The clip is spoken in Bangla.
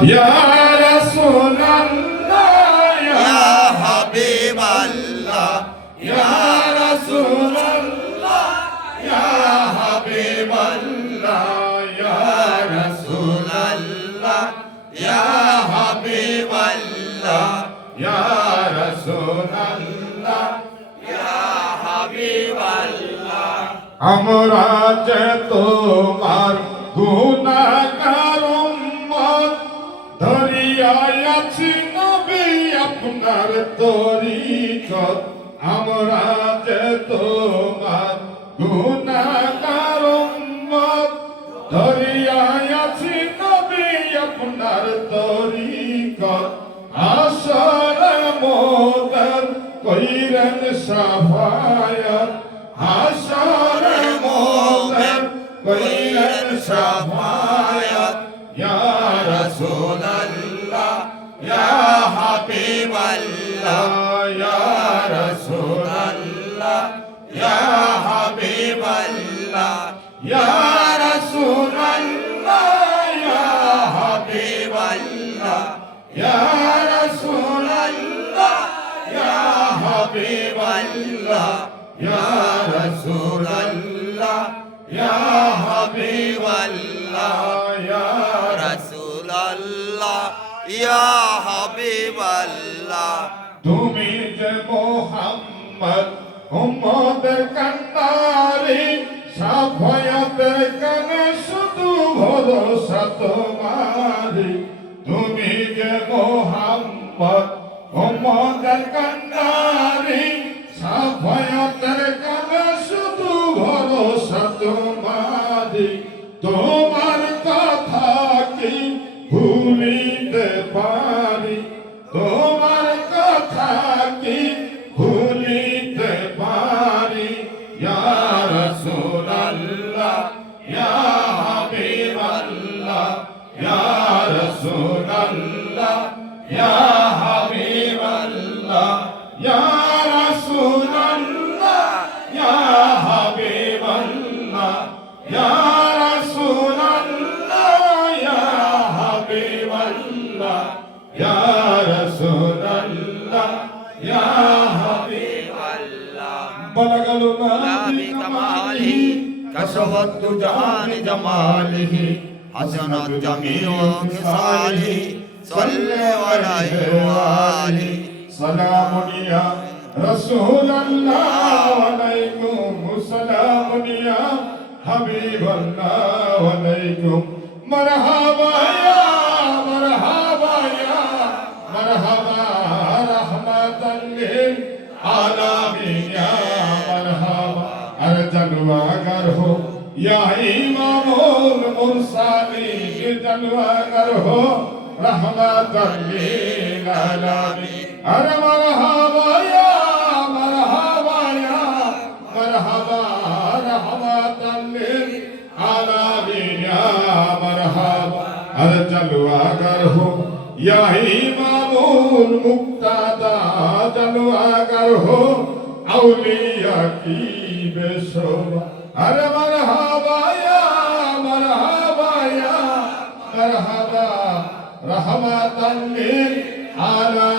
ইয়া রাসূলুল্লাহ ইয়া হাবিবাল্লাহ ইয়া রাসূলুল্লাহ ইয়া হাবিবাল্লাহ ইয়া রাসূলুল্লাহ ইয়া হাবিবাল্লাহ ইয়া রাসূলুল্লাহ ইয়া হাবিবাল্লাহ আমরা যে তোমার গুনাহগার উম্মত ধরিয়াই আছি নবী আপনার তরিকত আমরা যে তোমার গুনাহগার উম্মত ধরিয়াই আছি নবী আপনার তরিকত আসর মোদের কইরেন সাফায়াত আসর মোদের কইরেন সাফায়াত ইয়া রাসূলুল্লাহ ইয়া হাবিবাল্লাহ ইয়া রাসূলুল্লাহ ইয়া হাবিবাল্লাহ ইয়া রাসূলুল্লাহ ইয়া হাবিবাল্লাহ ইয়া রাসূলুল্লাহ ইয়া হাবিবাল্লাহ ইয়া রাসূলুল্লাহ ইয়া হাবিবাল্লাহ ইয়া রাসূলুল্লাহ ইয়া হাবিবাল্লাহ তুমি যে মুহাম্মদ উম্মতের কান্নারি সাফায়াতের কানে শুধু ভরসা তোমারি তুমি যে মুহাম্মদ উম্মতের কান্নারি সাফায়াতের কানে শুধু ভরসা তোমারি তোমার কথা কি ভুলিতে পারি তোমার কথা কি ভুলিতে পারি ইয়া রাসূলুল্লাহ ইয়া হাবিবাল্লাহ ইয়া রাসূলুল্লাহ ইয়া হাবিবাল্লাহ ইয়া রাসূলুল্লাহ ইয়া হাবিবাল্লাহ ইয়া রাসূলুল্লাহ ইয়া হাবিবাল্লাহ ইয়া রাসূলুল্লাহ ইয়া হাবিবাল্লাহ বলাগাল নাবি কামালিহি কাশওয়াত জাহান জামালিহি হাসানাত জামিউ খিসালিহি সাল্লাল্লাহু আলাইহি ওয়া আলিহি সালামুন ইয়া রাসূলুল্লাহ আলাইকুম সালামুন ইয়া হাবিবাল্লাহ আলাইকুম মারহাবা ইয়া মারহাবা ইয়া মারহাবা রাহমাতাল লিল আলামিন ইয়া মারহাবা আর জলওয়াগার হো ইয়া ইমামুল মুরসালিন জলওয়াগার হো রাহমাতাল লিল আলামিন আর মারহাবা ইয়া মারহাবা ইয়া মারহাবা রাহমাতাল লিল আলামিন ইয়া মারহাবা আর জলওয়াগার হো ইয়া ইমামুল মুক্তাদা জলওয়াগার হো আউলিয়া কি বেশোভা আরে মারহাবা ইয়া মারহাবা ইয়া মারহাবা রাহমাতাল লিল আলামিন